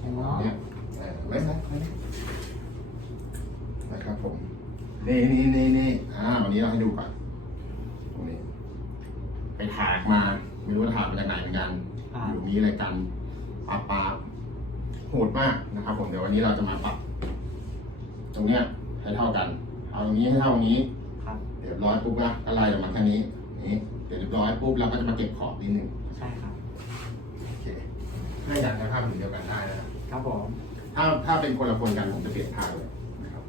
เห็นเนาะเนี่ยเออไว้ไหมไว้ไหมนะครับผม นี่นี่นี่นี่อ่าวันนี้เราให้ดูก่อนตรงนี้ ไปถากมา ไม่รู้ว่าถากมาจากไหนเหมือนกัน อ่า อยู่มีอะไรกันปาปาโหดมากนะครับ ผม เดี๋ยววันนี้เราจะมาปรับ ตรงเนี้ยให้เท่ากัน เอาตรงนี้ให้เท่านี้ ครับ เรียบร้อยปุ๊บนะก็ไล่ออกมาแค่นี้นี่เดี๋ยวเรียบร้อยปุ๊บเราก็จะมาเก็บขอบนิดนึง ใช่ครับโอเค เพื่ออยากจะภาพถึงเดียวกันได้นะครับครับผมถ้าถ้าเป็นคนละคนกันผมจะเปลี่ยนท่าเลยนะครับ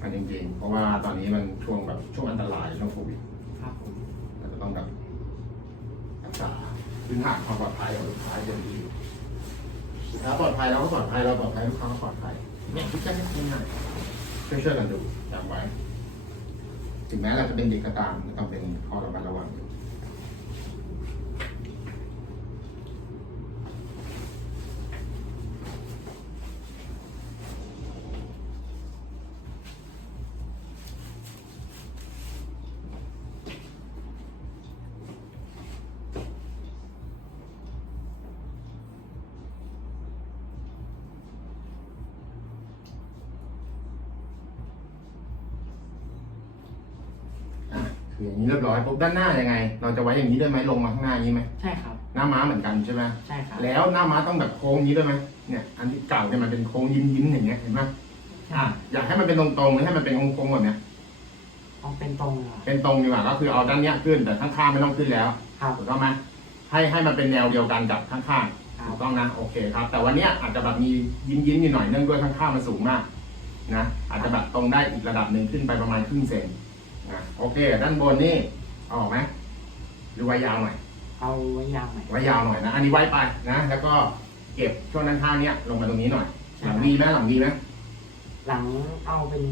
อันจริงๆเพราะว่าตอนนี้มันช่วงแบบช่วงอันตรายช่วงโควิดครับผมเราจะต้องแบบรักษาพื้นฐานความปลอดภัยของลูกค้าอย่างดีลูกค้าปลอดภัยเราก็ปลอดภัยเราปลอดภัยลูกค้าก็ปลอดภัยเนี่ยทุกอย่างนี่ง่ายช่วยช่วยๆกันดูจำไว้ ถึงแม้เราจะเป็นเด็กก็ตามก็ต้องเป็นข้อระมัดระวังอยู่ อะคืออย่างนี้เรีย บร้อยปุ๊บด้านหน้ายังไง เราจะไว้อย่างนี้ได้ไหมลงมาข้างหน้าอย่างนี้ไหมใช่ครับ หน้าม้าเหมือนกันใช่ไหมใช่ครับแล้วหน้าม้าต้องแบบโค้งอย่างนี้ด้วยไหมเนี่ยอันที่เก่าเนี่ยมันเป็นโค้งยิ้มยิ้มๆอย่างเงี้ยเห็นไหมอะอยากให้มันเป็นตรงๆหรือให้มันเป็นโค้งๆแบบเนี้ยต้องเป็นตรงเลยเป็นตรงดีกว่าก็คือเอาด้านเนี้ยขึ้นแต่ข้างๆไม่ต้องขึ้นแล้ว ครับ ถูกต้องไหมให้ให้มันเป็นแนวเดียวกันกับข้างครัๆบ ถูกต้องนะโอเคครับ แต่วันเนี้ยอาจจะแบบมียิ้มยิ้มๆอยู่หน่อยเนื่องด้วยข้างๆมันสูงมากนะอาจจะแบบตรงได้อีกระดับหนึ่งขึ้นไปประมาณครึ่งเซนนะโอเค ด้านบนนี่ เอาออกไหมหรือไว้ยาวหน่อย เอาไว้ยาวหน่อย ไว้ยาวหน่อยนะ อันนี้ไว้ไปนะ แล้วก็เก็บช่วงด้านข้างเนี้ยลงมาตรงนี้หน่อยหลังวีไหมหลังวีไหมหลังเอาเป็น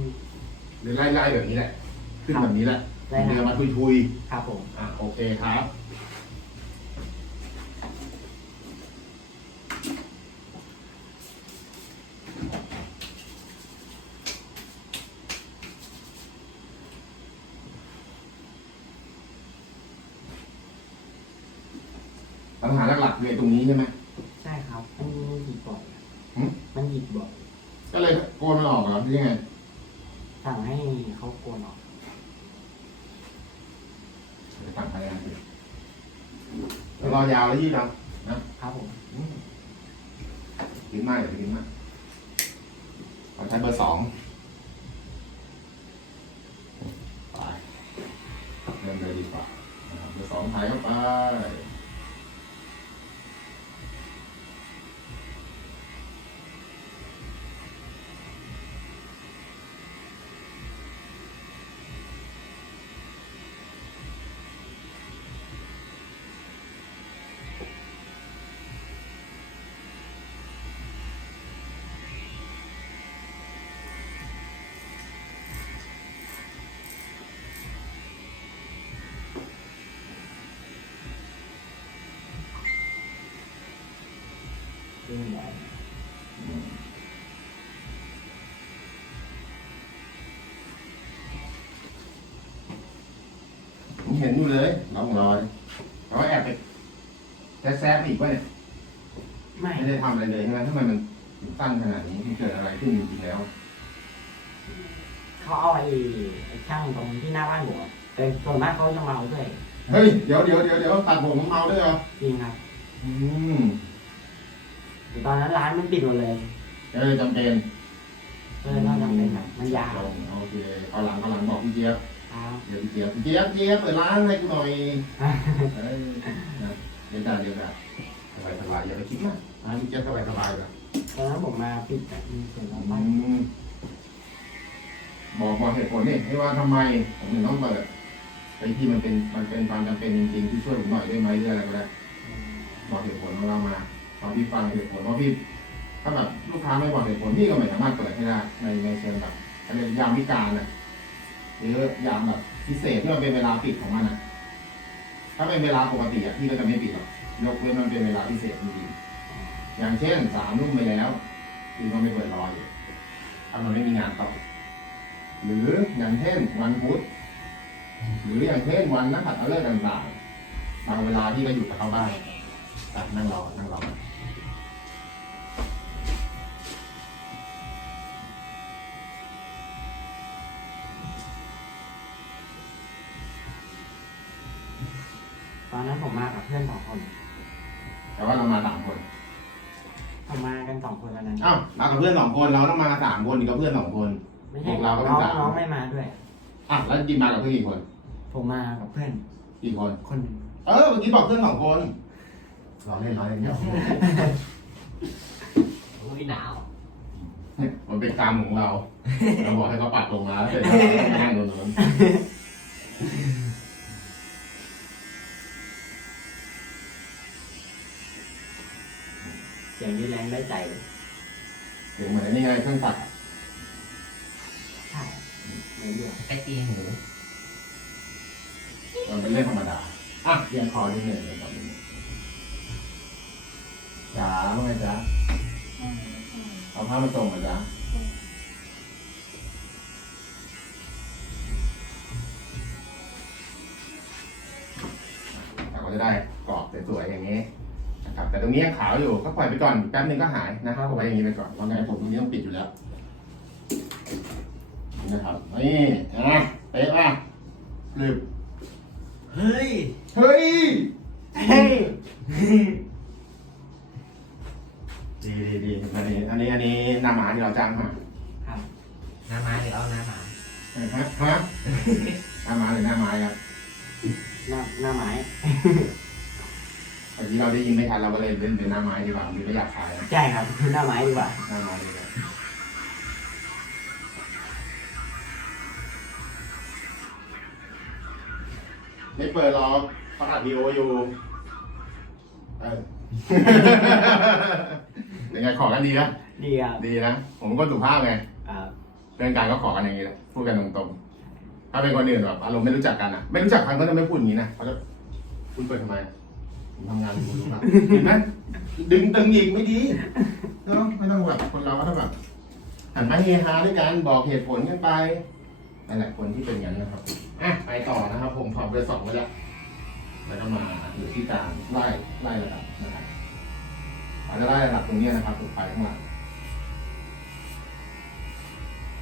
หรือไล่ไล่แบบนี้แหละ ขึ้นแบบนี้แหละได้เดิคนรับมาทุยทุยครับผมๆอะโอเคครับ ปัญหาหลักๆเลยตรงนี้ใช่ไหม ใช่ครับมันหยิบบ่อย หืม มันหยิบบ่อย ก็เลยโกนมันออกเหรอหรือยังไง สั่งให้เขาโกนออก เดี๋ยวตัดไปนะรอยาวแล้วยี่ดังนะครับผมอืมกินมากอย่าไปกินมากเราใช้เบอร์สองไปเริ่มเลยดีกว่านะครับเบอร์สองถ่ายเข้าไป ห็นอยู่เลยร่องรอยเขาแอบไปแซะๆอีกว่าเนี่ยไม่ไม่ได้ทำอะไรเลยใช่ไหมทำไมมันถึงสั้นขนาดนี้มันเกิดอะไรขึ้นจริงๆแล้วเขาเอาไอ้ไอ้ช่างตรงที่หน้าบ้านผมอะแต่ส่วนมากเขาจะมาเอาด้วยเฮ้ยเดี๋ยวเดี๋ยวเดี๋ยวเดี๋ยวตัดผมมันเมาด้วยเหรอจริงครับอืมแต่ตอนนั้นร้านมันปิดหมดเลยเออจำเป็น ก็เลยต้องจำเป็นแบบมันยาวลงโอเคเอาหลังเอาหลังบอกพี่เจี๊ยบครับ เดี๋ยวพี่เจี๊ยบเจี๊ยบเจี๊ยบเปิดร้านให้กูหน่อยเออนะเดี๋ยวได้เดี๋ยวได้สบายสบายอย่าไปคิดมากนะพี่เจี๊ยบสบายสบายแบบตอนนั้นผมมาปิดแบบมีเสียงอืบ้านบอกบอกเหตุผลนี่ให้ว่าทำไมผมถึงต้องเปิดไอ้ที่มันเป็นมันเป็นความจำเป็นจริงๆที่ช่วยผมหน่อยได้ไหมหรืออะไรก็ได้บอกเหตุผลของเรามาตอนพี่ฟังเหตุผลว่าพี่ถ้าแบบลูกค้าไม่บอกเหตุผลพี่ก็ไม่สามารถเปิดให้ได้ในในเชิงแบบอะไรยามวิการน่ะ หรือยามแบบพิเศษที่มันเป็นเวลาปิดของมันอะถ้าเป็นเวลาปกติอะพี่ก็จะไม่ปิดหรอกยกเว้นมันเป็นเวลาพิเศษจริงๆอย่างเช่นสามทุ่มไปแล้วพี่ก็ไม่เปิดรออยู่ถ้ามันไม่มีงานต่อหรืออย่างเช่นวันพุธหรืออย่างเช่นวันนักขัตฤกษ์ต่างๆบางเวลาพี่ก็อยู่กับเขาบ้างอ่นั่งรอนั่งรอ ตอนนั้นผมมากับเพื่อนสองคน แต่ว่าเรามาสามคนผมมากันสองคนวันนั้นอ้าวมากับเพื่อนสองคนเราต้องมาสามคนอีกกับเพื่อนสองคน ไม่ใช่พวกเราก็เป็น้นองสาม น้องไม่มาด้วย อะแล้วกินมากับเพื่อนกี่คนผมมากับเพื่อนกี่คน คนหนึ่งเออเมื่อกี้บอกเพื่อนสองคนรอเล่นรอเล่นเดี๋ยวอุ้ยหนาวเนี่ยมันเป็นกรรมของเรา เราบอกให้เขาปัดลงมาแล้วเสร็จแล้วเราก็นั่งตรงนั้น เสียงยื นแรงได้ใจเลยเดี๋ยวเหมือนนี่ไงเครื่องตัดอะใช่ไม่เลือกไก่ตีหูมันเป็นเรื่องธรรมดาอะเรียนคอนิดหนึ่งเลยก่อนนิดหนึ่งจ๋าว่าไงจ๊ะเอาผ้ามาส่งมาจ๊ะเราก็จะได้กรอบสวยๆอย่างนี้นะครับ แต่ตรงนี้ยังขาวอยู่ก็ปล่อยไปก่อนแป๊บนึงก็หายนะครับเอาไว้อย่างนี้ไปก่อนเพราะงั้นผมตรงนี้ต้องปิดอยู่แล้วนี่นะครับนี่นะเป๊ะป่ะลืบ เฮ้ย เฮ้ย เฮ้ย ดีดีดีอันนี้อันนี้อันนี้หน้าหมาที่เราจ้างมา ครับ หน้าไม้หรือเอาหน้าหมา เออฮะฮะหน้าหมาหรือหน้าไม้ครับ หน้าหน้าไม้ เมื่อกี้เราได้ยินไม่ทันเราก็เลยเล่นเป็นหน้าไม้ดีกว่ามีไม่อยาก ขายนะใช่ครับคือหน้าไม้ดีกว่าหน้าไม้ดีกว่าไม่เปิดหรอกประกาศวีโออยู่เออ ยังไงขอกันดีนะดีครับดีนะผมก็สุภาพไงอ่าเรื่องการก็ขอกันอย่างนี้แหละพูดกันตรงๆถ้าเป็นคนอื่นแบบอารมณ์ไม่รู้จักกันอะ ไม่รู้จักกันก็จะไม่พูดอย่างนี้นะเขาจะคุณเปิดทำไมผมทำงานอยู่คุณรู้ป่ะเห็นไหม ดึงตึงอีกไม่ดีเนาะไม่ต้องแบบคนเราก็ต้องแบบหันมาเฮฮาด้วยกันบอกเหตุผลกันไปนั่นแหละคนที่เป็นอย่างนั้นนะครับอะไปต่อนะครับ ผมถอดเบอร์สองไว้แล้วแล้วก็มาอยู่ที่กลางไล่ไล่ระดับนะครับเราจจะไล่ระดับตรงนี้นะครับผมไปข้างหลัง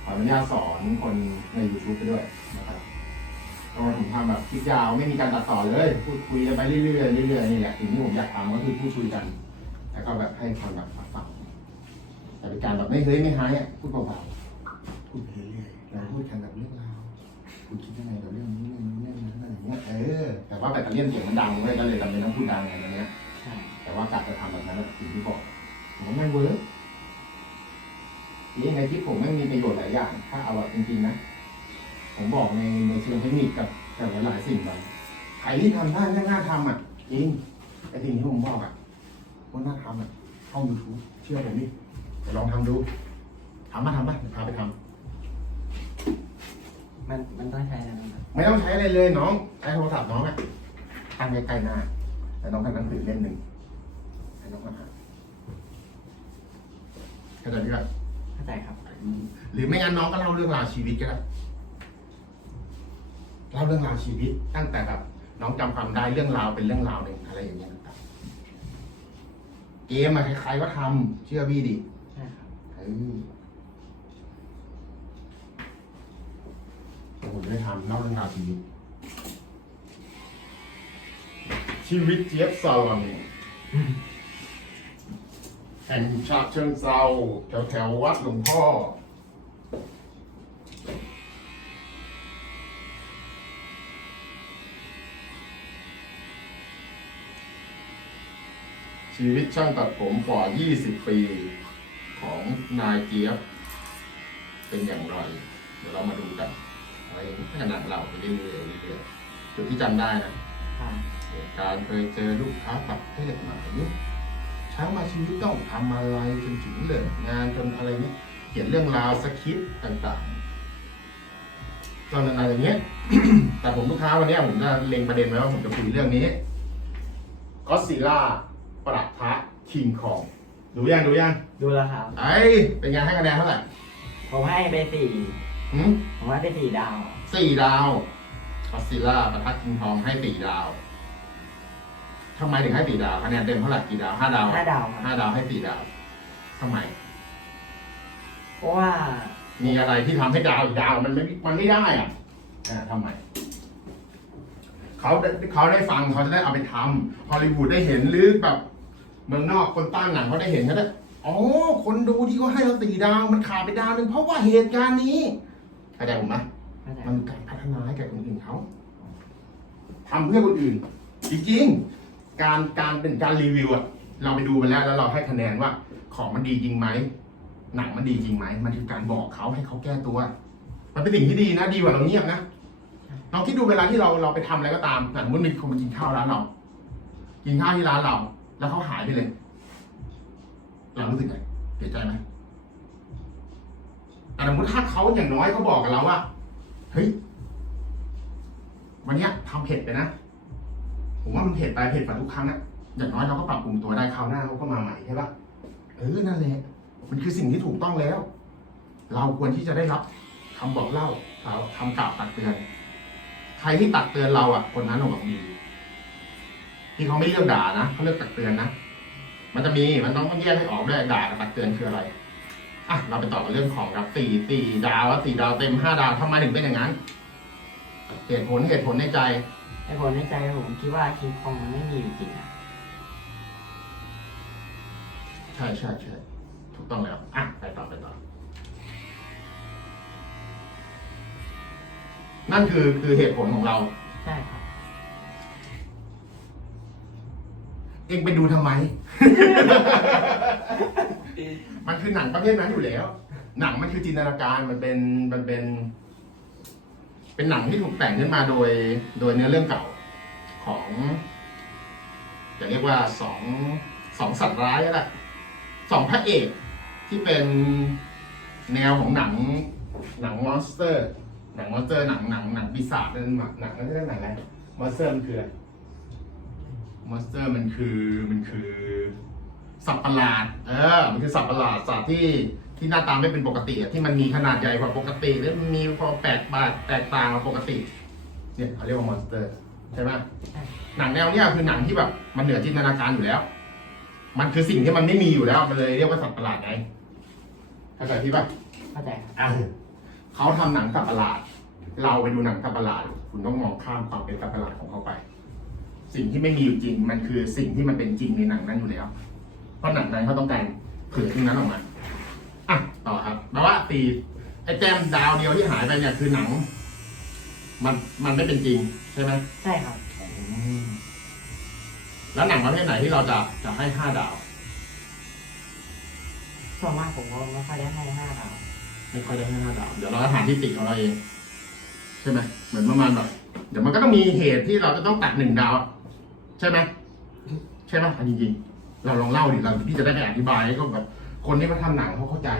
ขออนุญาตสอนคนใน YouTube ไปด้วยนะครับก็ผมทำแบบคลิปยาวไม่มีการตัดต่อเลย พูดคุยกันไปเรื่อยๆเรื่อยๆนี่แหละสิ่งที่ผมอยากทำก็คือพูดคุยกัน แล้วก็แบบให้คนแบบฟังแต่เป็นการแบบไม่เฮ้ยไม่หายอะพูดเบาๆพูดไปเรื่อยๆเราพูดกันแบบเรื่องราวคุณคิดยังไงกับเรื่องนี้เรื่องนี้เรื่องนั้นอะไรอย่างเงี้ยเออแต่ว่าแบตเตอรี่เสียงมันดังเลยก็เลยจำเป็นต้องพูดดังอะไรเงี้ยใช่แต่ว่าการจะทำแบบนั้นสิ่งที่บอกผมว่าไม่เวิร์กนี่ในคลิปผมไม่มีประโยชน์หลายอย่าง ถ้าเอาแบบจริงๆนะ ผมบอกในในเชิงเทคนิคกับกับหลายๆสิ่งแบบใครที่ทำได้ไม่น่าทำอะจริงไอ้สิ่งที่ผมบอกอะ ว่าน่าทำอะเข้ายูทูบเชื่อผมดิไปลองทำดูทำมาทำมาเดี๋ยวพาไปทำมันมันต้องใช้อะไรบ้างครับไม่ต้องใช้อะไรเลยน้องใช้โทรศัพท์น้องอะตั้งใกล้ๆหน้าแล้วน้องทำหนังสือเล่มหนึ่งให้น้องมาอ่านเข้าใจไหมครับ เข้าใจครับ หรือไม่งั้นน้องก็เล่าเรื่องราวชีวิตก็ได้เล่าเรื่องราวชีวิตตั้งแต่แบบน้องจำความได้เรื่องราวเป็นเรื่องราวหนึ่งอะไรอย่างเงี้ยต่างๆ เกมอะใครๆก็ทำเชื่อพี่ดิใช่ครับเออแต่ผมไม่ได้ทำเล่าเรื่องราวชีวิต ชีวิตเจี๊ยบซาลอนแห่งชาติเชิงเซาแถวแถวๆวัดหลวงพ่อ ชีวิตช่างตัดผมกว่า 20 ปีของนายเจี๊ยบ เป็นอย่างไร เดี๋ยวเรามาดูกันอะไรขนาดเราไปเรื่อยๆเรื่อยๆจุดที่จำได้นะค่ะเหตุการณ์เคยเจอลูกค้าประเภทไหนเช้ามาชีวิตต้องทำอะไรจนถึงเลิกงานจนอะไรเนี้ยเขียนเรื่องราวสคริปต์ต่างๆตอนอะไรอย่างเงี้ย แต่ผมลูกค้าวันเนี้ยผมจะเล็งประเด็นไว้ว่าผมจะคุยเรื่องนี้ก็ซิล่า ปรัทะคิงคอง ดูยังดูยังดูแล้วครับ ไอ้เป็นไงให้คะแนนเท่าไหร่ผมให้ไปสี่หืมผมให้ไปสี่ดาวสี่ดาวก็ซิล่าปรัทะคิงคองให้สี่ดาวทำไมถึงให้สี่ดาวคะแนนเต็มเท่าไหร่กี่ดาวห้าดาวห้าดาวคห้ารับดาวให้สี่ดาวทำไม เพราะว่ามีอะไรที่ทำให้ดาวอีกดาวมันไม่มันไม่ได้อะอ่าทำไมเขาได้เขาได้ฟังเขาจะได้เอาไปทำฮอลลีวูดได้เห็นหรือแบบ เมืองนอกคนตั้งหนังเขาได้เห็นเขาได้อ๋อ คนดูที่เขาให้เราสี่ดาวมันขาดไปดาวหนึ่งเพราะว่าเหตุการณ์นี้เข้าใจผมไหมเข้าใจมันการพัฒนาให้แก่คนอื่นเขาทำเพื่อคนอื่น จริงๆ การการเป็นการรีวิวอะเราไปดูมาแล้วแล้วเราให้คะแนนว่า ของมันดีจริงไหมหนังมันดีจริงไหมมันคือการบอกเขาให้เขาแก้ตัว มันเป็นสิ่งที่ดีนะ ดีกว่าเราเงียบนะเราคิดดูเวลาที่เราเราไปทำอะไรก็ตามแต่สมมติมีคนมากินข้าวร้านเรา กินข้าวที่ร้านเรา แล้วเขาหายไปเลย เรารู้สึกไงเสียใจไหมแต่สมมติถ้าเขาอย่างน้อยเขาบอกกับเราว่า เฮ้ย วันเนี้ยทำเผ็ดไปนะ ผมว่ามันเผ็ดไปเผ็ดกว่าทุกครั้งอะอย่างน้อยเราก็ปรับปรุงตัวได้คราวหน้าเขาก็มาใหม่ใช่ปะเออ นั่นแหละ มันคือสิ่งที่ถูกต้องแล้ว เราควรที่จะได้รับคำบอกเล่าเราคำกล่าวตักเตือน ใครที่ตักเตือนเราอะ คนนั้นหวังดี ที่เขาไม่เลือกด่านะเขาเลือกตักเตือนนะมันจะมีมันต้องแยกให้ออกด้วยด่ากับตักเตือนคืออะไรอะเราไปต่อกับเรื่องของครับสี่สี่ดาวอะสี่ดาวเต็มห้าดาวทำไมถึงเป็นอย่างนั้น เหตุผลเหตุผลในใจไอ้ผลในใจผมคิดว่าคิงคองมันไม่มีอยู่จริงอะใช่ใช่ใช่ถูกต้องแล้วอะไปต่อไปต่อนั่นคือคือเหตุผลของเรา ใช่ครับ เองไปดูทำไม มันคือหนังประเภทนั้นอยู่แล้ว หนังมันคือจินตนาการมันเป็นมันเป็น เป็นหนังที่ถูกแต่งขึ้นมาโดย โดยเนื้อเรื่องเก่าของจะเรียกว่าสองสองสัตว์ร้ายก็ได้สองพระเอกที่เป็นแนวของหนัง หนังมอนสเตอร์ หนังมอนสเตอร์หนังหนังหนังปีศาจเป็นหนังหนังไม่ใช่หนังอะไรมอนสเตอร์มันคืออะไร มอนสเตอร์มันคือมันคือสัตว์ประหลาด เออ มันคือสัตว์ประหลาดสัตว์ที่ที่หน้าตาไม่เป็นปกติอะที่มันมีขนาดใหญ่กว่าปกติหรือมันมีความแปลกบาดแตกต่างกว่าปกติ เนี่ยเขาเรียกว่ามอนสเตอร์ ใช่ไหมหนังแนวเนี้ยคือหนังที่แบบมันเหนือจินตนาการอยู่แล้ว มันคือสิ่งที่มันไม่มีอยู่แล้ว มันเลยเรียกว่าสัตว์ประหลาดไงเข้าใจพี่ป่ะเข้าใจครับอะเขาทำหนังสัตว์ประหลาด เราไปดูหนังสัตว์ประหลาด คุณต้องมองข้ามความเป็นสัตว์ประหลาดของเขาไป สิ่งที่ไม่มีอยู่จริง มันคือสิ่งที่มันเป็นจริงในหนังนั้นอยู่แล้ว เพราะหนังนั้นเขาต้องการเผยตรงนั้นออกมาอะต่อครับแปลว่าตีไอ้แต้มดาวเดียวที่หายไปเนี่ยคือหนัง มันมันไม่เป็นจริงใช่ไหมใช่ครับ แล้วหนังประเภทไหนที่เราจะจะให้ห้าดาว ส่วนมากผมก็ไม่ค่อยได้ให้ห้าดาวไม่ค่อยได้ให้ห้าดาว เดี๋ยวเราจะหาที่ติของเราเอง ใช่ไหมเหมือนประมาณแบบเดี๋ยวมันก็ต้องมีเหตุที่เราจะต้องตัดหนึ่งดาวอะ ใช่ไหมใช่ไหมอันจริงๆเราลองเล่าดิเราพี่จะได้ไปอธิบายให้เขาแบบคนที่มาทำหนังเขาเข้าใจ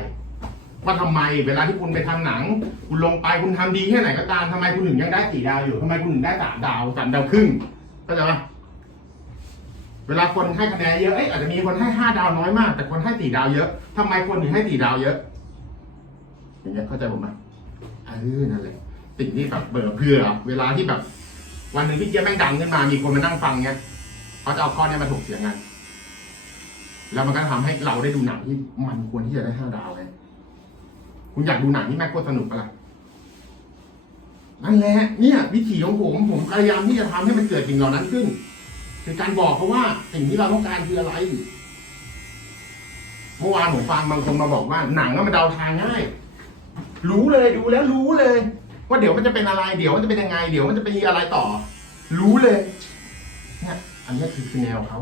ว่าทำไมเวลาที่คุณไปทำหนัง คุณลงไปคุณทำดีแค่ไหนก็ตามทำไมคุณถึงยังได้สี่ดาวอยู่ทำไมคุณถึงได้สามดาวสามดาวครึ่งเข้าใจปะเวลาคนให้คะแนนเยอะเอ้ยอาจจะมีคนให้ห้าดาวน้อยมาก แต่คนให้สี่ดาวเยอะทำไมคนถึงให้สี่ดาวเยอะ อย่างเงี้ยเข้าใจผมไหมเออนั่นแหละสิ่งที่แบบเบื่อเพื่อ เวลาที่แบบ วันหนึ่งพี่เจี๊ยบแม่งดังขึ้นมามีคนมานั่งฟังเงี้ย เขาจะเอาข้อเนี้ยมาถกเถียงกัน แล้วมันก็ทำให้เราได้ดูหนังที่มันควรที่จะได้ห้าดาวไงคุณอยากดูหนังที่แม่โคตรสนุกปะล่ะนั่นแหละเนี่ย วิถีของผมผมพยายามที่จะทำให้มันเกิดสิ่งเหล่านั้นขึ้น คือการบอกเขาว่าสิ่งที่เราต้องการคืออะไรเมื่อวานผมฟังบางคนมาบอกว่าหนังมันเดาทางง่าย รู้เลยดูแล้วรู้เลย ว่าเดี๋ยวมันจะเป็นอะไร เดี๋ยวมันจะเป็นยังไง เดี๋ยวมันจะเป็นอะไรต่อ รู้เลยเนี่ย อันนี้คือคือแนวเขา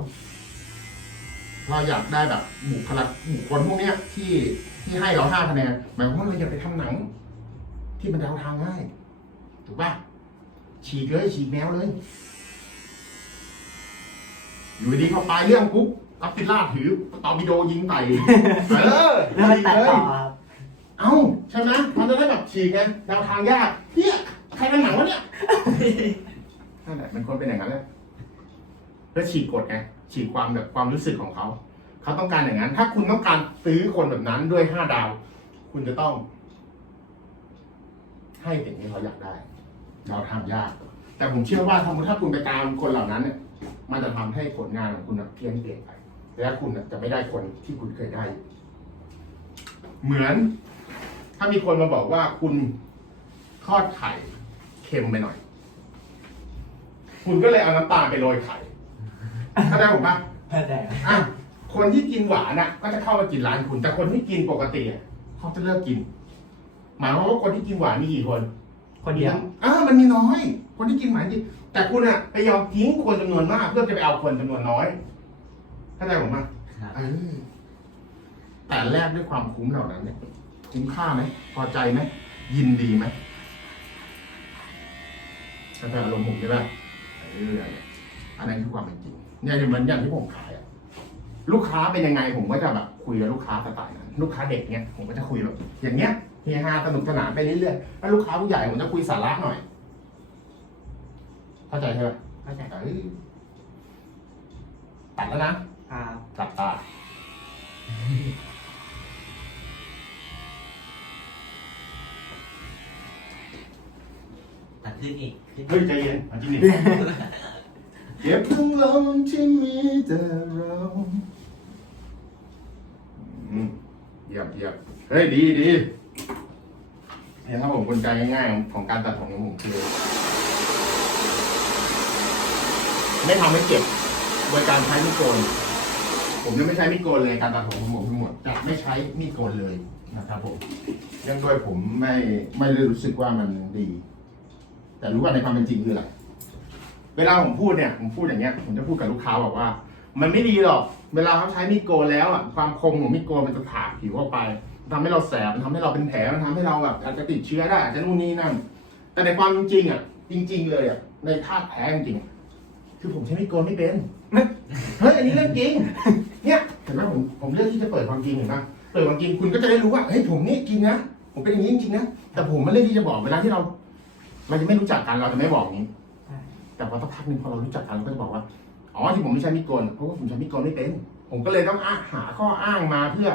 เราอยากได้แบบบุคลากบุคคลพวกเนี้ยที่ที่ให้เราห้าคะแนนหมายความว่าเราอย่าไปทำหนัง ที่มันเดาทางง่ายถูกปะฉีกเลยฉีกแนวเลย อยู่ดีๆพอปลายเรื่องปุ๊บรับติล่าถือตอร์ปิโดยิงใส่เออแล้วมันตัดฉีกเลยต่อครับเอ้าใช่ไหมมันจะได้แบบฉีกไงแนวทางยากเนี่ยใครเป็นหนังวะเนี่ยนั่นแหละมันควรเป็นอย่างนั้นแหละ แล้วฉีกกฎไงฉีกความแบบความรู้สึกของเขา เขาต้องการอย่างนั้น ถ้าคุณต้องการซื้อคนแบบนั้นด้วยห้าดาว คุณจะต้อง ให้สิ่งที่เขาอยากได้ เราทำยาก แต่ผมเชื่อว่าถ้าถ้าคุณไปตามคนเหล่านั้นเนี่ยมันจะทำให้ผลงานของคุณเพี้ยนเปลี่ยนไป และคุณจะไม่ได้คนที่คุณเคยได้ เหมือน ถ้ามีคนมาบอกว่าคุณทอดไข่เค็มไปหน่อย คุณก็เลยเอาน้ำตาลไปโรยไข่ เข้าใจผมปะแต่อะคนที่กินหวานอะ ก็จะเข้ามากินร้านคุณ แต่คนที่กินปกติอะเขาจะเลิกกิน หมายความว่าคนที่กินหวานมีกี่คนคนเดียวอ่ามันมีน้อย คนที่กินหวานจริงแต่คุณอะไปยอมทิ้งคนจำนวนมาก เพื่อจะไปเอาคนจำนวนน้อยเข้าใจผมไหมครับเออแต่แลกด้วยความคุ้มเหล่านั้นเนี่ยคุ้มค่าไหมพอใจไหมยินดีไหมเข้าใจอารมณ์ผมใช่ไหมเอออันนั้นคือความเป็นจริง เนี่ยเหมือนอย่างที่ผมขายอะลูกค้าเป็นยังไงผมก็จะแบบคุยกับลูกค้าสไตล์นั้นลูกค้าเด็กเนี่ยผมก็จะคุยแบบอย่างเงี้ยเฮฮาสนุกสนานไปเรื่อยๆแล้วลูกค้าผู้ใหญ่ผมจะคุยสาระหน่อย เข้าใจใช่ไหมเข้าใจเอ้ยตัดแล้วนะครับตัดตา ตัดขึ้นอีกขึ้น เฮ้ยใจเย็นเอาจริงดิ เก็บทั้งลมที่มีแต่เราอืมเยียมเยี่ยมเฮ้ยดีดีเห็นครับผมกลไกง่ายๆของการตัดผมของผมคือไม่ทำให้เจ็บโดยการใช้มีดโกน ผมจะไม่ใช้มีดโกนเลยการตัดผมของผมทั้งหมดจะไม่ใช้มีดโกนเลยนะครับผมเนื่องด้วยผมไม่ไม่ได้รู้สึกว่ามันดี แต่รู้ว่าในความเป็นจริงคืออะไร เวลาผมพูดเนี่ยผมพูดอย่างเงี้ยผมจะพูดกับลูกค้าบอกว่า มันไม่ดีหรอก เวลาเขาใช้มีดโกนแล้วอะความคมของมีดโกนมันจะถากผิวเข้าไปมันทำให้เราแสบมันทำให้เราเป็นแผลมันทำให้เราแบบอาจจะติดเชื้อได้อาจจะนู่นนี่นั่น แต่ในความจริงอะจริง ๆ เลยอะในธาตุแท้จริงๆคือผมใช้มีดโกนไม่เป็นเฮ้ยอันนี้เรื่องจริง เนี่ยเห็นไหมผมผมเลือกที่จะเปิดความจริงเห็นไหมเปิดความจริงคุณก็จะได้รู้ว่าเฮ้ยผมนี่จริงนะผมเป็นอย่างนี้จริงๆนะแต่ผมไม่เลือกที่จะบอกเวลาที่เราเราจะไม่รู้จักกันเราจะไม่บอกนี้ใช่ แต่พอสักพักหนึ่งพอเรารู้จักกันเราก็จะบอกว่า อ๋อที่ผมไม่ใช้มีดโกนเพราะว่าผมใช้มีดโกนไม่เป็น ผมก็เลยต้องอ้างหาข้ออ้างมาเพื่อ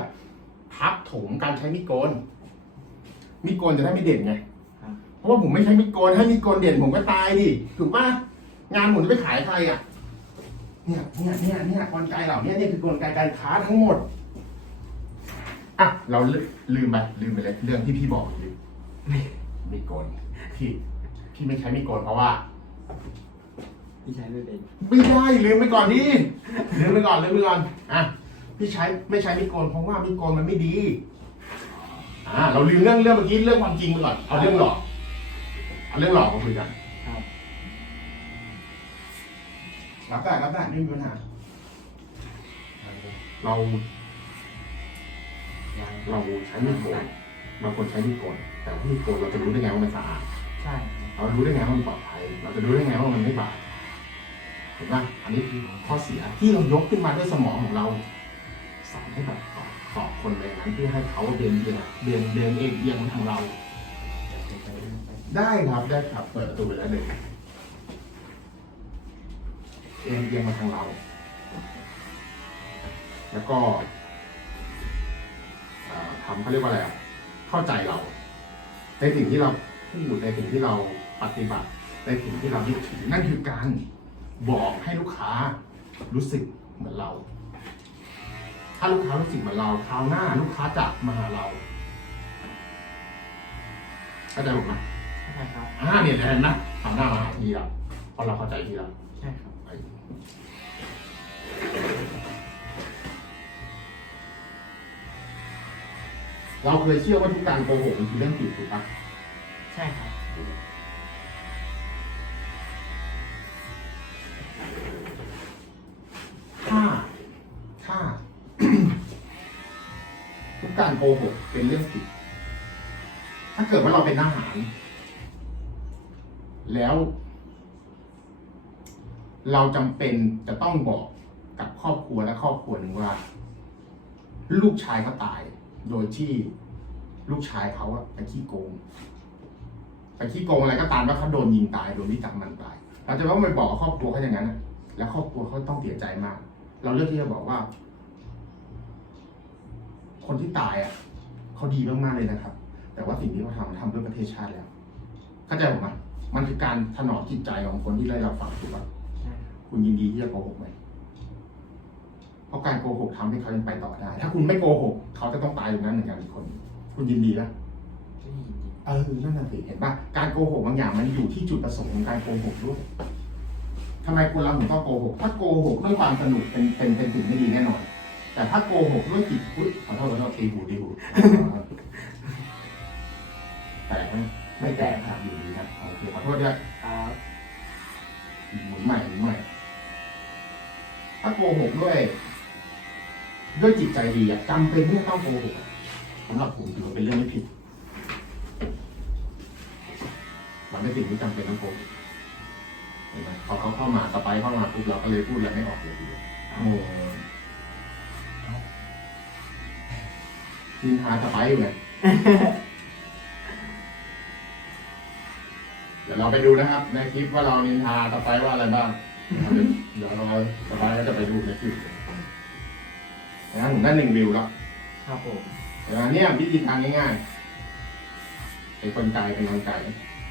ทับถมการใช้มีดโกนมีดโกนจะได้ไม่เด่นไง เพราะว่าผมไม่ใช้มีดโกนให้มีดโกนเด่นผมก็ตายดิถูกปะงานผมจะไปขายใครอะ เนี่ยเนี่ยเนี่ยเนี่ยกลไกเหล่านี้เนี่ยคือกลไกการค้าทั้งหมดอะเราลืลืมไปลืมไปเลยเรื่องที่พี่บอกลืมมีดโกนพี่พี่ไม่ใช้มีดโกนเพราะว่า ที่ใช้ไม่เป็นไม่ได้ลืมไปก่อนดิลืมไปก่อนลืมไปก่อนอะพี่ใช้ไม่ใช้มีดโกนเพราะว่ามีดโกนมันไม่ดีอ่าเราลืมเรื่องเรื่องเมื่อกี้เรื่องความจริงไปก่อนเอาเรื่องหลอกเอาเรื่องหลอกมาคุยกันครับรับได้รับได้ไม่มีปัญหาเรายังเราใช้มีดโกนบางคนใช้มีดโกนแต่ว่ามีดโกนเราจะรู้ได้ไงว่ามันสะอาดใช่เรารู้ได้ไงว่ามันปลอดภัย เราจะรู้ได้ไงว่ามันไม่บาด เห็นปะอันนี้คือข้อเสียที่เรายกขึ้นมาด้วยสมองของเราสอนให้แบบสอนสอนคนไปอย่างนั้นเพื่อให้เขาเดินเอียงเดินเดินเอียงเอียงมาทางเรา ได้ครับได้ครับเปิดประตูไปแล้วเลยเอียงเอียงมาทางเรา แล้วก็ทำเขาเรียกว่าอะไรอะเข้าใจเรา ในสิ่งที่เราพูดในสิ่งที่เราปฏิบัติในสิ่งที่เรายึดถือนั่นคือการ บอกให้ลูกค้ารู้สึกเหมือนเรา ถ้าลูกค้ารู้สึกเหมือนเราคราวหน้าลูกค้าจะมาหาเราเข้าใจผมไหมใช่ครับ อ่าเนี่ยเห็นไหมคราวหน้ามาหาทีเราเพราะเราเข้าใจทีเราใช่ครับเราเคยเชื่อว่าทุกการโกหกมันคือเรื่องผิดถูกปะใช่ครับ หกเป็นเรื่องผิด ถ้าเกิดว่าเราเป็นทหาร แล้ว เราจำเป็นจะต้องบอกกับครอบครัวและครอบครัวหนึ่งว่า ลูกชายเขาตาย โดยที่ลูกชายเขาอะไปขี้โกงไปขี้โกงอะไรก็ตามว่าเขาโดนยิงตายโดนวิจารมันตายเราจะต้องไปบอกครอบครัวเขาอย่างนั้นอะแล้วครอบครัวเขาต้องเสียใจมาก เราเลือกที่จะบอกว่า คนที่ตายอะเขาดีมากๆเลยนะครับ แต่ว่าสิ่งที่เขาทำทำเพื่อประเทศชาติแล้ว เข้าใจผมไหมมันคือการถนอมจิตใจของคนที่ได้รับฟังถูกปะใช่ครับคุณยินดีที่จะโกหกไหมเพราะการโกหกทำให้เขายังไปต่อได้ ถ้าคุณไม่โกหก เขาจะต้องตายอย่างนั้นเหมือนกันอีกคน คุณยินดีนะไม่ยินดีเออนั่นน่ะสิเห็นปะการโกหกบางอย่างมันอยู่ที่จุดประสงค์ของการโกหกด้วยทำไมคนเราถึงต้องโกหก ถ้าโกหกด้วยความสนุกเป็นเป็นเป็นสิ่งไม่ดีแน่นอน แต่ถ้าโกหกด้วยจิตอุ้ยขอโทษขอโทษตีหูตีหูแตกไหมไม่แตกครับอยู่ดีครับโอเคขอโทษด้วยครับหมุนใหม่หมุนใหม่ ถ้าโกหกด้วย ด้วยจิตใจดีอะจำเป็นที่จะต้องโกหกอะสำหรับผมถือว่าเป็นเรื่องไม่ผิดมันเป็นสิ่งที่จำเป็นต้องโกหกเห็นไหมพอเขาเข้ามาสไปร์เข้ามาปุ๊บเราก็เลยพูดอะไรไม่ออกเลยทีเดียว โอ้นินทาสไปร์อยู่ไงเดี๋ยวเราไปดูนะครับ ในคลิปว่าเรานินทาสไปร์ว่าอะไรบ้างนะครับเดี๋ยวเราสไปร์ก็จะไปดูในคลิปนะครับผมได้หนึ่งวิวแล้วครับผมเดี๋ยวอันเนี้ยวิธีการง่ายๆเป็นคนใจเป็นกำลังใจ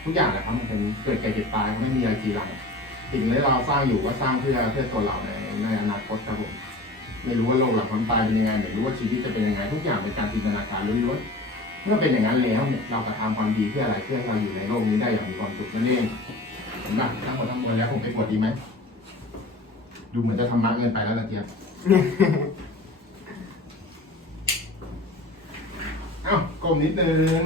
ทุกอย่างแหละครับมันเป็นเกิดแก่เก็บตายไม่มีอะไรจีรังสิ่งที่เราสร้างอยู่ก็สร้างเพื่อเพื่อตัวเราในในอนาคตครับผม ไม่รู้ว่าโลกหลังความตายเป็นยังไงไม่รู้ว่าชีวิตจะเป็นยังไงทุกอย่างเป็นการจินตนาการล้วนๆเมื่อเป็นอย่างนั้นแล้วเนี่ยเรากระทำความดีเพื่ออะไรเพื่อให้เราอยู่ในโลกนี้ได้อย่างมีความสุขนั่นเองเห็นปะทั้งหมดทั้งมวลแล้วผมไปกดดีไหมดูเหมือนจะทำมากเกินไปแล้วนะเจี๊ยบเอ้าก้มนิดนึง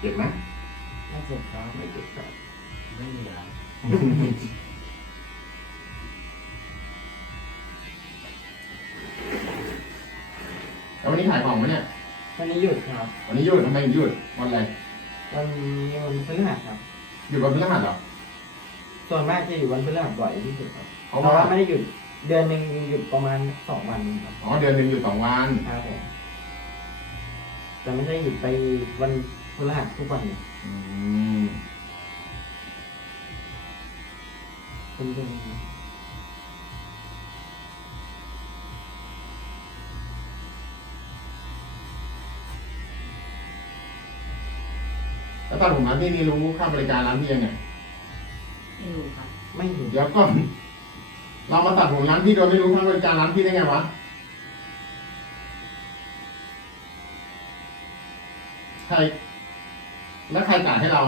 เจ็บไหม ไม่เจ็บครับ ไม่เจ็บครับ ไม่เหลือ แล้ววันนี้ขายของไหมเนี่ย วันนี้หยุดครับ วันนี้ หยุดทำไมถึงหยุดวันอะไรวันนี้วันพฤหัสครับ หยุดวันพฤหัสเหรอ ส่วนมากจะอยู่วันพฤหัสบ่อยที่สุดครับเพเพราะราะว่า ว่าไม่ได้หยุดเดือนหนึ่งหยุดประมาณสองวันครับอ๋อเดือนหนึ่งหยุดสองวันครับผมแต่ไม่ได้หยุดไปวันพฤหัสทุกวันอืมเป็นเดือนแล้ว ตอนผมร้านพี่นี่รู้ค่าบริการร้านพี่ยังไงไม่รู้ครับไม่หยุดเดี๋ยวก่อนเรามาตัดผมร้านพี่โดยไม่รู้ค่าบริการร้านพี่ได้ไงวะใครแล้วใครจ่ายให้เรา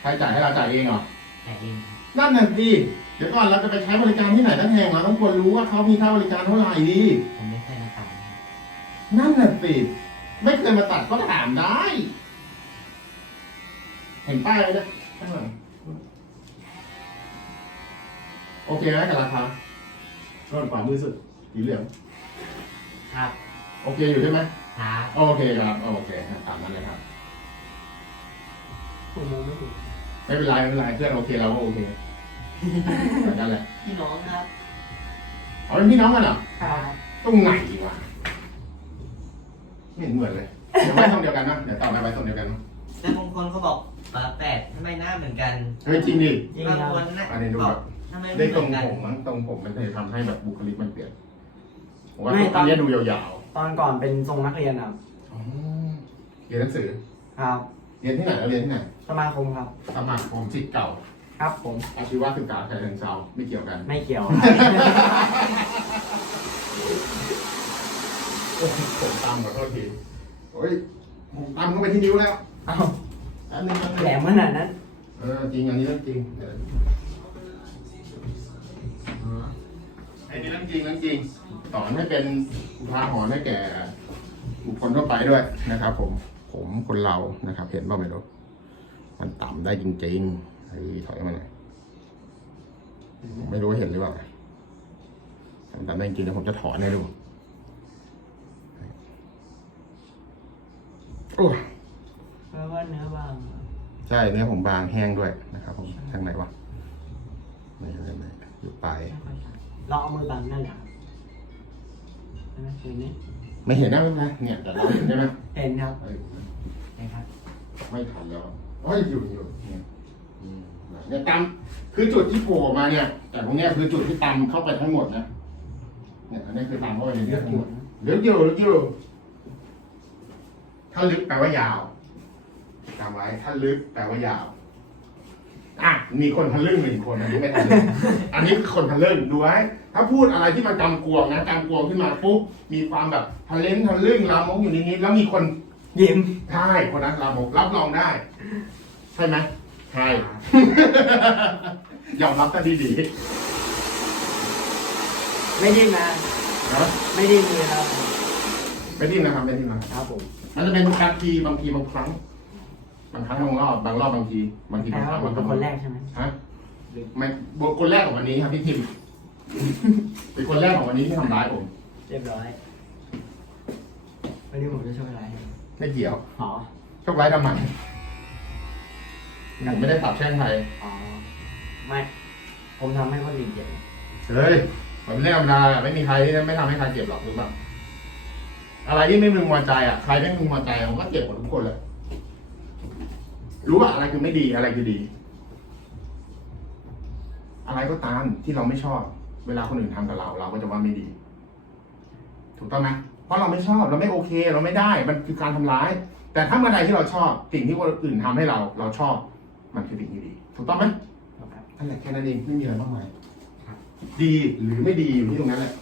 ใครจ่ายให้เราจ่ายเองเหรอแต่เองครับนั่นน่ะสิเดี๋ยวก่อนเราจะไปใช้บริการที่ไหนตั้งแห่งเราต้องควรรู้ว่าเขามีค่าบริการเท่าไหร่ดีผมไม่เคยมาตัดนะครับนั่นน่ะสิไม่เคยมาตัดก็ถามได้เห็นป้ายไหมเนี่ยข้างหลังโอเคไหมกับราคาโน่นขวามือสุดสีเหลืองครับโอเคอยู่ใช่ไหมครับโอเคครับโอเคตามนั้นเลยครับผมมองไม่ถูกไม่เป็นไรไม่เป็นไรเพื่อนโอเคเราก็โอเคเหมือนกันแหละพี่น้องครับเอาเป็นพี่น้องกันเหรอครับตรงไหนวะไม่เห็นเหมือนเลยเดี๋ยวไว้ทำเดียวกันนะเดี๋ยวต่อไปไว้ทำเดียวกันนะ แต่บางคนเขาบอก ฝาแปดทำไมหน้าเหมือนกันเฮ้ยจริงดิจริงบางครับคนหน้าอันนี้ดูบแบอกบทำไมได้ไม่เหตรมืองนกันผมมั้งตรงผมมันจะทำให้แบบบุคลิกมันเปลี่ยนผมว่าตอนนี้ดูยาวตอนก่อนเป็นทรงนักเรียนครับๆอ๋อเรียนหนังสือ ครับ เรียนที่ไหนแล้วเรียนที่ไหนสมาคมครับ สมัครผมสิทธิ์เก่า ครับผมอาชีวศึกษาชายแดนเซาไม่เกี่ยวกัน ไม่เกี่ยวโอ้ยผมตามขอโทษทีโอ้ยผมตามเข้าไปที่นิ้วแล้ว เอ้า อันนึงอันนึงแหลมขนาดนั้นเออจริงอันนี้เรื่องจริงเดี๋ยวอ๋ออันนี้เรื่องจริงเรื่องจริงสอนให้เป็นอุทาหรณ์ให้แก่บุคคลทั่วไปด้วยนะครับ ผมผมคนเรานะครับ เห็นบ้างไหมลูกมันต่ำได้จริงๆเฮ้ยถอยมาหน่อยไม่รู้ว่าเห็นหรือเปล่ามันต่ำได้จริงๆเดี๋ยวผมจะถอนให้ดูโอ้ เพราะว่าเนื้อบางครับใช่เนื้อผมบางแห้งด้วยนะครับ ผมทางไหนวะไหนไหนไหนอยู่ปลายไม่ค่อยชัดเราเอามือบังนั่นแหละครับช่ไหมคืนนี้ไม่เห็นนะไม่เป็นไรเนี่ยแต่เราเห็นใช่ไหมเห็นครับเอ้ยนะครับ ไม่ทันแล้วเฮ้ยอยู่อยู่เนี่ยอืมเนี่ยตามคือจุดที่โผล่ออกมาเนี่ย แต่ตรงเนี้ยคือจุดที่ตามเข้าไปทั้งหมดนะเนี่ยอันนี้คือตามเข้าไปในเลือดทั้งหมดลึกอยู่ลึกอยู่ถ้าลึกแปลว่ายาว จำไว้ถ้าลึกแปลว่ายาว อะ มีคนทะลึ่งมาอีกคนอันนี้ไม่ทะลึ่งอันนี้คือคนทะลึ่งดูไว้ถ้าพูดอะไรที่มันกำกวงนะกำกวงขึ้นมาปุ๊บมีความแบบทะเลนทะลึ่งลามกอยู่ในนี้แล้วมีคนยิ้มใช่คนนั้นลามกรับรองได้ ใช่ไหมใช่ยอมรับกันดีไม่ดิ้นนะๆนะไม่ดิ้นเลยครับ ไม่ดิ้นนะครับไม่ดิ้นนะครับผม มันจะเป็นบางทีบางทีบางครั้ง บางครั้งบางรอบบางรอบบางทีบางทีแปลบางคว่ารั้งผมเป็นคนแรกใช่ไหมฮะไม่คนแรกของวันนี้ครับพี่ทิม เป็นคนแรกของวันนี้ที่ทำร้ายผมเรียบร้อยวันนี้ผมจะช่วยอะไรไม่เกี่ยวอ๋อโชคร้ายทำไมผมไม่ได้ตับแช่งใครอ๋อไม่ผมทำให้คนอื่นเจ็บเฮ้ยมันเป็นเรื่องธรรมดาอะไม่มีใครที่ไม่ทำให้ใครเจ็บหรอกรู้ป่ะอะไรที่ไม่มึงพอใจอะใครไม่มึงพอใจผมก็เจ็บหมดทุกคนเลย รู้ว่าอะไรคือไม่ดีอะไรคือดี อะไรก็ตามที่เราไม่ชอบ เวลาคนอื่นทำกับเรา เราก็จะว่าไม่ดี ถูกต้องไหมเพราะเราไม่ชอบเราไม่โอเค เราไม่ได้มันคือการทำร้าย แต่ถ้าเมื่อใดที่เราชอบสิ่งที่คนอื่นทำให้เรา เราชอบ มันคือสิ่งที่ดี ถูกต้องไหมครับนั่นแหละแค่นั้นเองไม่มีอะไรมากมายดีหรือไม่ดีอยู่ที่ตรงนั้นแหละ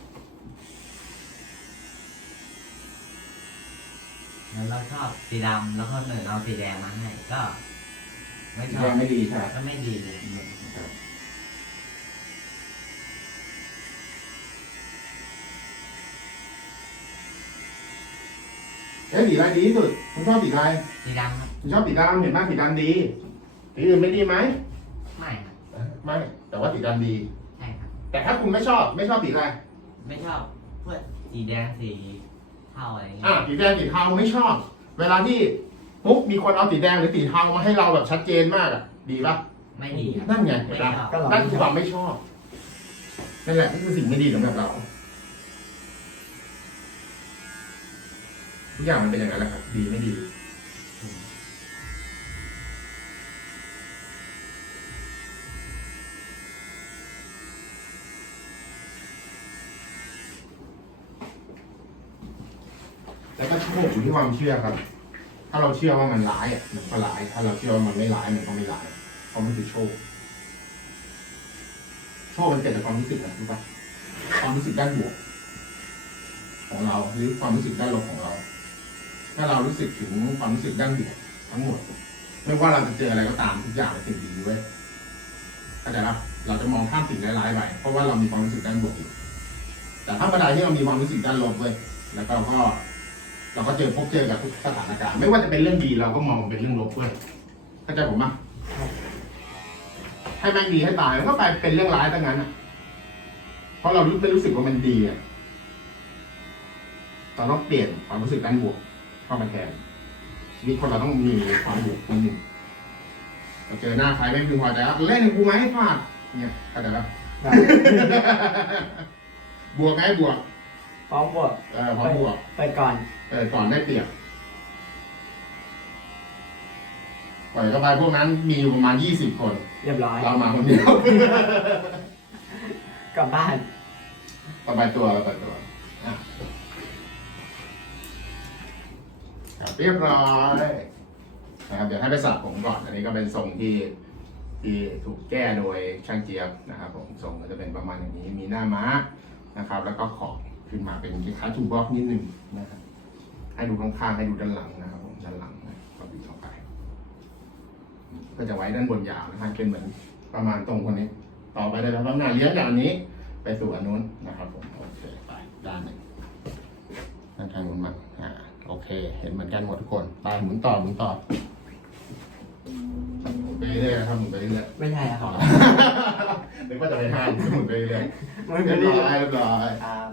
แล้วเราชอบสีดำแล้วคนอื่นเอาสีแดงมาให้ก็ ไม่ชอยับงไม่ดีใช่ไหมก็ไม่ดีเลยเอ๊ะสีอะไรดีที่สุดคุณชอบสีอะไรสีดำครับคุณชอบสีดำเห็นไหมสีดำดีสีอื่นไม่ดีไหมไม่ครับไม่ แต่ว่าสีดำดี ใช่ครับ แต่ถ้าคุณไม่ชอบไม่ชอบสีอะไร ไม่ชอบพวกสีแดงสีเทาอะไรอย่างเงี้อะยสีแดงสีเทาไม่ชอบ เวลาที่ ปุ๊บมีคนเอาสีแดงหรือสีเทามาให้เราแบบชัดเจนมากอะ ดีปะไม่ดีครับ นั่นไงไม่เห็นชปะอบก็ลองนั่นคือความไม่ชอบนั่นแหละนั่นคือสิ่งไม่ดีสำหรับเราทุกอย่างมันเป็นอย่างนั้นแหละครับดีไม่ดี แล้วก็โชคอยู่ที่ความเชื่อครับ ถ้าเราเชื่อว่ามันร้ายอะมันก็ร้าย ถ้าเราเชื่อว่ามันไม่ร้ายมันก็ไม่ร้ายเพราะมันคือโชค โชคมันเกิดจากความรู้สึกนะรู้ปะความรู้สึกด้านบวกของเราหรือความรู้สึกด้านลบของเรา ถ้าเรารู้สึกถึงความรู้สึกด้านบวกทั้งหมด ไม่ว่าเราจะเจออะไรก็ตามทุกอย่างเป็นสิ่งดีเว้ยเข้าใจปะเราจะมองข้ามสิ่งร้ายๆไปเพราะว่าเรามีความรู้สึกด้านบวกอยู่แต่ถ้าเมื่อใดที่เรามีความรู้สึกด้านลบเว้ยแล้วก็ก็ เราก็เจอพบเจอกับทุกสถานการณ์ ไม่ว่าจะเป็นเรื่องดีเราก็มองเป็นเรื่องลบเว้ยเข้าใจผมปะให้แม่งดีให้ตายมันก็ไปเป็นเรื่องร้ายตั้งนั้นอะเพราะเรารู้ไม่รู้สึกว่ามันดีอะเราต้องเปลี่ยนความรู้สึกด้านบวกเข้ามาแทนชีวิตคนเราต้องมีความบวกนิดหนึ่งเราเจอหน้าใครไม่พึงพอใจแล้วเล่นกับกูไหมให้พลาดเนี่ยเข้าใจปะครับบวกไงบวกพร้อมบวกเออพอบวกไปก่อน เออก่อนได้เปรียบปล่อยเข้าไปพวกนั้นมีอยู่ประมาณยี่สิบคน เรียบร้อย เรามาคนเดียว กลับบ้านสบายตัวสบายตัวอะครับเรียบร้อยนะครับเดี๋ยวให้ไปสระผมก่อน อันนี้ก็เป็นทรงที่ที่ถูกแก้โดยช่างเจี๊ยบนะครับผมทรงก็จะเป็นประมาณอย่างนี้มีหน้าม้านะครับ แล้วก็ขอบขึ้นมาเป็นคล้ายๆทูบ็อกนิดนึงนะครับ ให้ดูข้างๆให้ดูด้านหลังนะครับผมด้านหลังนะก็บิดเข้าไปก็จะไว้ด้านบนยาวนะฮะเป็นเหมือนประมาณตรงคนนี้ ต่อไปเลยนะครับหน้าเลี้ยงจากอันนี้ ไปสู่อันนู้นนะครับผมโอเคไปด้านหนึ่งด้านทางนู้นมาอ่าโอเค เห็นเหมือนกันหมดทุกคนไปหมุนต่อหมุนต่อหมุนไปเรื่อยๆนะครับหมุนไปเรื่อยไม่ใช่ครับๆนึกว่าจะไปห้ามหมุนไปเรื่อยไม่ๆเรีไม่ยบได้ร้อยเรียบร้อย ครับ